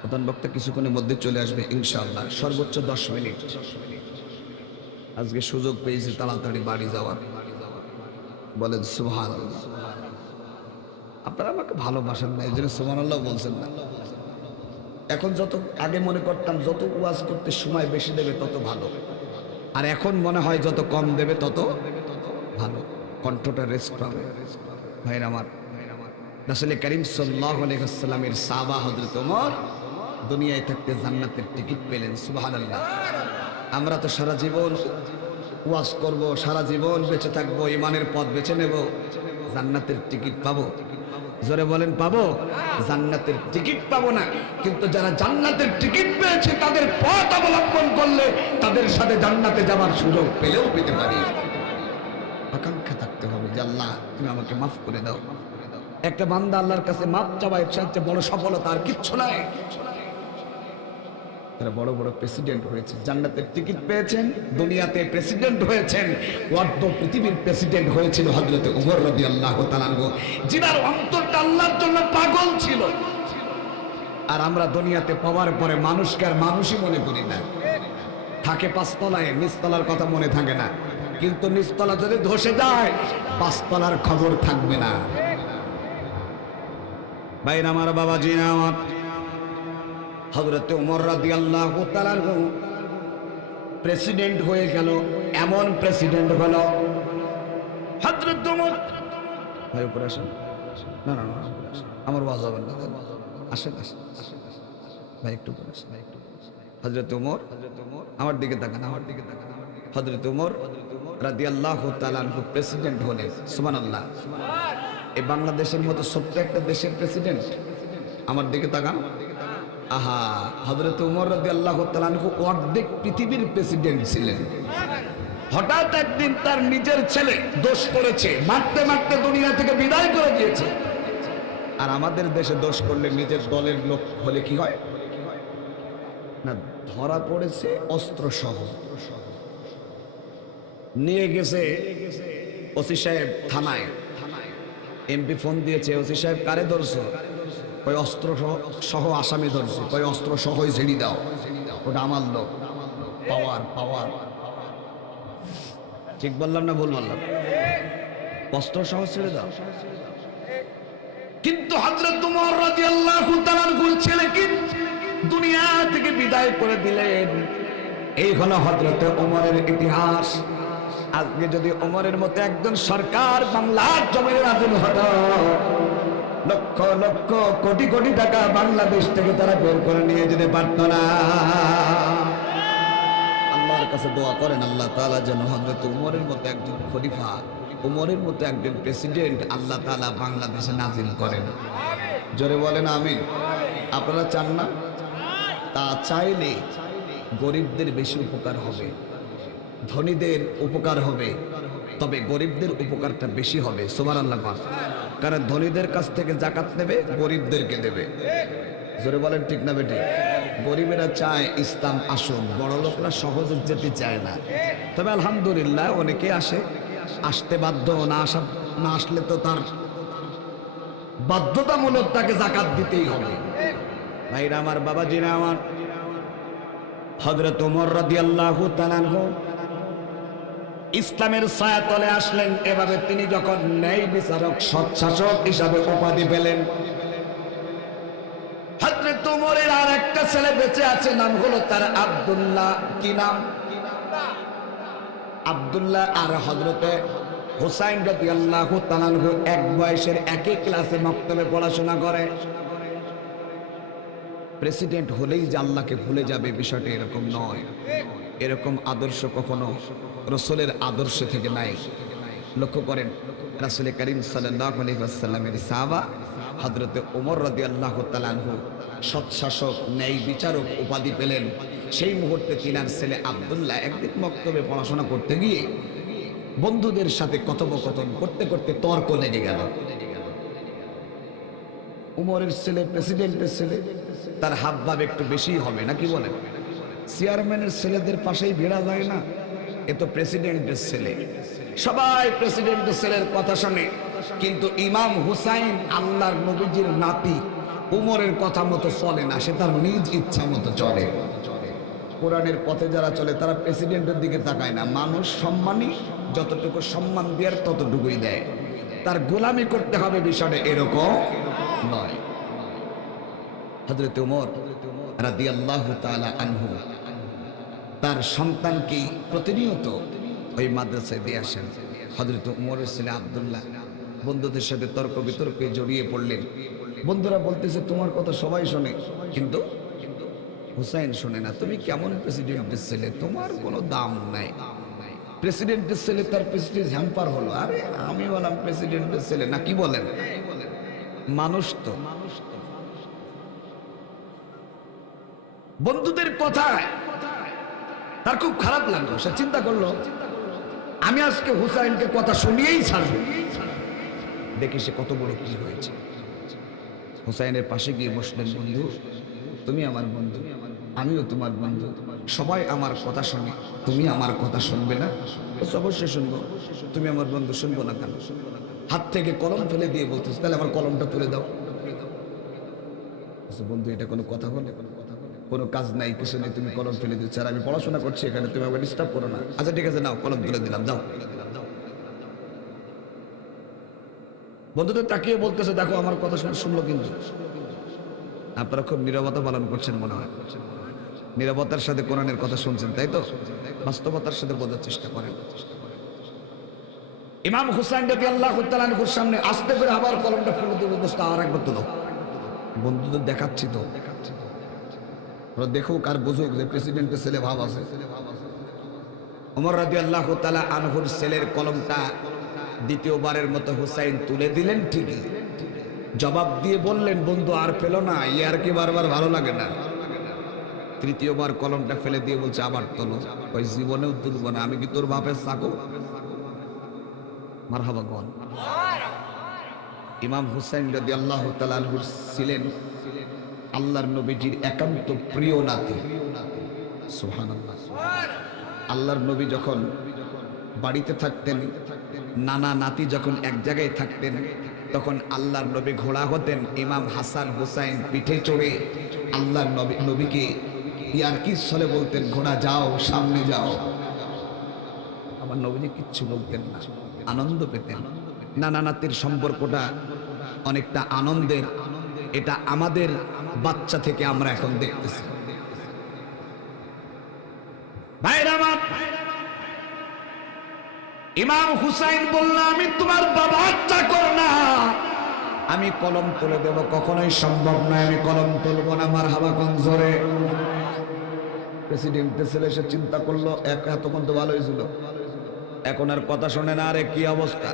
প্রধান বক্তা কিছুক্ষণের মধ্যে চলে আসবে ইনশাআল্লাহ, সর্বোচ্চ 10 মিনিট। আজকে সুযোগ পেয়েছি তাড়াতাড়ি বাড়ি যাওয়ার। বলেন সুবহানাল্লাহ। আপনারা আমাকে ভালোবাসেন না, এই জন্য সুবহানাল্লাহ বলছেন না। এখন যত আগে মনে করতাম যত ওয়াজ করতে সময় বেশি দেবে তত ভালো, আর এখন মনে হয় যত কম দেবে তত ভালো, কণ্ঠটা রেস্ট পাবে। ভাইরা আমার, রাসূল করিম সাল্লাল্লাহু আলাইহি ওয়াসাল্লামের সাহাবা হযরত ওমর দুনিয়ায় থাকতে জান্নাতের টিকিট পেলেন। সুবহানাল্লাহ। আমরা তো সারা জীবন ওয়াজ করব, সারা জীবন বেঁচে থাকবো, ইমানের পথ বেছে নেব, জান্নাতের টিকিট পাবো? জোরে বলেন, পাবো? জান্নাতের টিকিট পাবো না, কিন্তু যারা জান্নাতের টিকিট পেয়েছে তাদের পথ অবলম্বন করলে তাদের সাথে জান্নাতে যাওয়ার সুযোগ পেলেও পেতে পারি। আকাঙ্ক্ষা থাকতে হবে যে আল্লাহ তুমি আমাকে মাফ করে দাও। একটা বান্দা আল্লাহর কাছে মাফ চাওয়া এর চাইতে বড় সফলতা আর কিচ্ছু নাই। তারা বড় বড় প্রেসিডেন্ট হয়েছে, জান্নাতের টিকিট পেয়েছেন, দুনিয়াতে প্রেসিডেন্ট হয়েছেন। অর্ধ পৃথিবীর প্রেসিডেন্ট হয়েছিল হযরত ওমর রাদিয়াল্লাহু তাআলা আনহু, যিনার অন্তরটা আল্লাহর জন্য পাগল ছিল। আর আমরা দুনিয়াতে পাওয়ার পরে মানুষকে আর মানুষই মনে করি না। থাকে পাঁচতলায়, নিচতলার কথা মনে থাকে না, কিন্তু নিচতলা যদি ধসে যায় পাঁচতলার খবর থাকবে না। ভাইরা আমার, বাবাজি আমার, হযরত ওমর রাদিয়াল্লাহু তাআলা আনহু প্রেসিডেন্ট হয়ে গেল। এমন প্রেসিডেন্ট হলো হযরত ওমর, ভাই উপরে আসেন, না না না আমার ওয়াজ হবে না, আসেন আসেন ভাই একটু উপরে আসেন। হযরত ওমর, আমার দিকে তাকান, আমার দিকে তাকান। হযরত ওমর রাদিয়াল্লাহু তাআলা আনহু প্রেসিডেন্ট হলেন। সুবহানাল্লাহ। এই বাংলাদেশের মতো ছোট্ট একটা দেশের প্রেসিডেন্ট, আমার দিকে তাকান। আহা, হযরত ওমর রাদিয়াল্লাহু তাআলা আনহু অর্ধেক পৃথিবীর প্রেসিডেন্ট ছিলেন। হঠাৎ একদিন তার নিজের ছেলে দোষ করেছে, মারতে মারতে দুনিয়া থেকে বিদায় করে দিয়েছে। আর আমাদের দেশে দোষ করলে নিজের দলের লোক হলে কি হয় না, ধরা পড়েছে অস্ত্র সহ, নিয়ে গেছে ওসি সাহেব থানায়। এমপি ফোন দিয়েছে, ওসি সাহেব কারে ধরছো? ওই অস্ত্র সহ আসামি ধরছে। ওই অস্ত্র সহই ছেড়ে দাও, ওটা আমার লোক। পাওয়ার পাওয়ার, ঠিক বললাম না ভুল বললাম? অস্ত্র সহ ছেড়ে দাও। কিন্তু হযরত ওমর রাদিয়াল্লাহু তাআলা আনহুর ছেলেকে দুনিয়া থেকে বিদায় করে দিলেন। এই হলো হযরত ওমরের ইতিহাস। আজকে যদি ওমরের মতো একজন সরকার বাংলার জমিনে নাযিল হতো, লক্ষ লক্ষ কোটি কোটি টাকা বাংলাদেশ থেকে তারা বের করে নিয়ে যেতে পারত না। আল্লাহর কাছে দোয়া করেন আল্লাহ তাআলা যেন হযরত ওমরের মতো একজন খলিফা, ওমরের মতো একজন প্রেসিডেন্ট আল্লাহ তাআলা বাংলাদেশে নাজিল করেন। জোরে বলেন আমিন। আপনারা চান না? তা চাইলে গরিবদের বেশি উপকার হবে, ধনীদের উপকার হবে, তবে গরিবদের উপকারটা বেশি হবে। সুবহানাল্লাহ। কারণ ধনীদের কাছ থেকে যাকাত নেবে, গরিবদেরকে দেবে। জোরে বলেন ঠিক না বেটি? গরিবেরা চায় ইসলাম আসুন, বড় লোকরা সহজে যেতে চায় না। তবে আলহামদুলিল্লাহ অনেকে আসে, আসতে বাধ্য, না আসলে তো তার বাধ্যতামূলক তাকে যাকাত দিতেই হবে। ভাইরা আমার, বাবাজিরা আমার, হযরত ওমর রাদিয়াল্লাহু তাআলা আনহু ইসলামের ছায়াতলে আসলেন। এভাবে তিনি যখন ন্যায় বিচারক, সৎ শাসক হিসাবে উপাধি পেলেন। হযরত ওমরের আর একটা ছেলে বেঁচে আছে, নাম হলো তার আব্দুল্লাহ। কি নাম? আব্দুল্লাহ। আর হযরতে হুসাইন রাদিয়াল্লাহু তাআলা আনহু এক বয়সের, একই ক্লাসে মক্তবে পড়াশোনা করে। প্রেসিডেন্ট হলেই যে আল্লাহকে ভুলে যাবে বিষয়টা এরকম নয়। এরকম আদর্শ কখনো রাসূলের আদর্শ থেকে নাই। লক্ষ্য করেন, রাসূল করিম সাল্লাল্লাহু আলাইহি ওয়াসাল্লামের সাহাবা হযরতে ওমর রাদিয়াল্লাহু তাআলা আনহু সৎ শাসক, ন্যায় বিচারক উপাধি পেলেন। সেই মুহূর্তে তিনার ছেলে আব্দুল্লাহ একদিন মক্তবে পড়াশোনা করতে গিয়ে বন্ধুদের সাথে কথোপকথন করতে করতে তর্ক লেগে গেল। উমরের ছেলে, প্রেসিডেন্টের ছেলে, তার হাবভাব একটু বেশি হবে নাকি বলেন? চেয়ারম্যানের ছেলেদের পাশেই ভিড়া যায় না, এ তো প্রেসিডেন্টের ছেলে। সবাই প্রেসিডেন্টের ছেলের কথা শোনে, কিন্তু ইমাম হুসাইন আল্লাহর নবীজির নাতি, উমরের কথা মতো চলে না, সে তার নিজ ইচ্ছা মতো চলে। কোরআনের পথে যারা চলে তারা প্রেসিডেন্টের দিকে তাকায় না। মানুষ সম্মানী, যতটুকু সম্মান দেওয়ার ততটুকুই দেয়। তার গোলামি করতে হবে বিষয়টা এরকম নয়। হযরত ওমর রাদিয়াল্লাহু তাআলা আনহু তার সন্তানকে প্রতিনিয়ত ওই মাদ্রাসায় দিয়ে আসেন। হযরত ওমরের ছেলে আব্দুল্লাহ বন্ধুদের সাথে তর্ক বিতর্কে জড়িয়ে পড়লেন। বন্ধুরা বলতেছে তোমার কথা সবাই শোনে, কিন্তু হুসাইন শোনে না। তুমি কেমন প্রেসিডেন্টের ছেলে, তোমার কোনো দাম নাই। প্রেসিডেন্টের ছেলে, তার প্রেসিডেন্ট হ্যাম্পার হলো। আরে আমি বললাম প্রেসিডেন্টের ছেলে না, কি বলেন? মানুষ তো। বন্ধুদের কথায় তার খুব খারাপ লাগলো। সে চিন্তা করলো আমি আজকে হুসাইনকে কথা শুনিয়েই ছাড়ব। দেখি সে কত বড় কি হয়েছে। হুসাইনের পাশে গিয়ে বসলেন। বন্ধু, তুমি আমার বন্ধু, আমিও তোমার বন্ধু, সবাই আমার কথা শুনে, তুমি আমার কথা শুনবে না? অবশ্যই শুনবো। তুমি আমার বন্ধু, শুনবো না কেন? হাত থেকে কলম ফেলে দিয়ে বলতেছে, তাহলে আমার কলমটা তুলে দাও। বন্ধু, এটা কোনো কথা হলো? কোনো কাজ নাই, কিছু নেই, তুমি কলম ফেলে দিচ্ছ, আর আমি পড়াশোনা করছি এখানে, তুমি আমাকে ডিস্টার্ব করো না। আচ্ছা ঠিক আছে, নাও, কলম তুলে দিলাম, যাও। বন্ধু তো তাকিয়ে বলতেছে, দেখো আমার কথা শুনলো কিন্তু। আপনারা খুব নীরবতা পালন করছেন মনে হয়, নীরবতার সাথে কোরআনের কথা শুনছেন, তাই তো? বাস্তবতার সাথে বোঝার চেষ্টা করেন। ইমাম হুসাইন রাদিয়াল্লাহু তাআলা আনহুর সামনে আস্তে করে আবার কলমটা ফেলে দিয়ে বলতেছে, আর একবার তোলো। বন্ধু তো দেখাচ্ছি তো, ওরা দেখুক আর বুঝুক যে প্রেসিডেন্টের ছেলে ভাব আছে। ওমর রাদিয়াল্লাহু তাআলা আনহুর ছেলের কলমটা দ্বিতীয়বারের মতো হুসাইন তুলে দিলেন ঠিকই, জবাব দিয়ে বললেন, বন্ধু আর ফেলো না, আর কি বারবার ভালো লাগে না। তৃতীয়বার কলমটা ফেলে দিয়ে বলছে, আবার তোলো। ওই জীবনেও তুলব না, আমি কি তোর বাপের চাকর? মারহাবা গন। ইমাম হুসাইন রাদিয়াল্লাহু তাআলা আনহু ছিলেন আল্লাহর নবীজির একান্ত প্রিয় নাতি। সুবহানাল্লাহ। আল্লাহর নবী যখন বাড়িতে থাকতেন, নানা নাতি যখন এক জায়গায় থাকতেন, তখন আল্লাহর নবী ঘোড়া হতেন, ইমাম হাসান হুসাইন পিঠে চড়ে আল্লাহর নবীকে ইয়ারকির ছলে বলতেন, ঘোড়া যাও, সামনে যাও। আমার নবীজি কিচ্ছু বলতেন না, আনন্দ পেতেন। নানা নাতির সম্পর্কটা অনেকটা আনন্দের। এটা আমাদের বাচ্চা থেকে আমরা এখন দেখতেছি। ভাইরা আমার, ইমাম হুসাইন বলল, আমি তোমার বাবার চাকর না, আমি কলম তুলে দেব। কখনোই সম্ভব নয়, আমি কলম তুলব না। মারহাবা কোন জোরে। প্রেসিডেন্টের ছেলে সে চিন্তা করলো, এতক্ষণ তো ভালো হয়েছিল, এখন আর কথা শোনে না। আরে কি অবস্থা,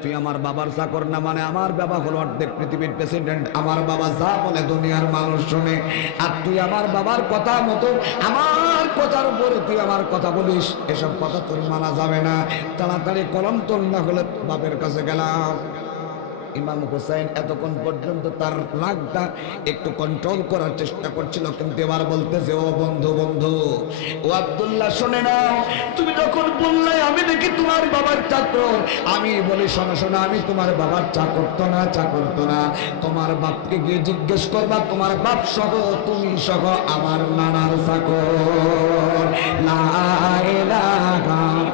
তুই আমার বাবার চাকর না, মানে আমার বাবা হলো অর্ধেক পৃথিবীর প্রেসিডেন্ট, আমার বাবা যা বলে দুনিয়ার মানুষ শুনে, আর তুই আমার বাবার কথা মতো আমার কথার উপরে তুই আমার কথা বলিস, এসব কথা তোর মানা যাবে না। তাড়াতাড়ি কলম তোল, না হলে বাপের কাছে গেলাম। ইমাম হুসাইন এতক্ষণ পর্যন্ত তার রাগটা একটু কন্ট্রোল করার চেষ্টা করছিল, কিন্তু এবার বলতেছে, ও বন্ধু, বন্ধু, ও আব্দুল্লাহ, শোনে নাও, তুমি যখন বললে আমি নাকি তোমার বাবার চাকর, আমি বলি, শোনো শোনো, আমি তোমার বাবার চাকর তো না, চাকর তো না। তোমার বাপকে গিয়ে জিজ্ঞেস করবা, তোমার বাপ সহ তুমি সহ আমার নানার চাকর। লা ইলাহা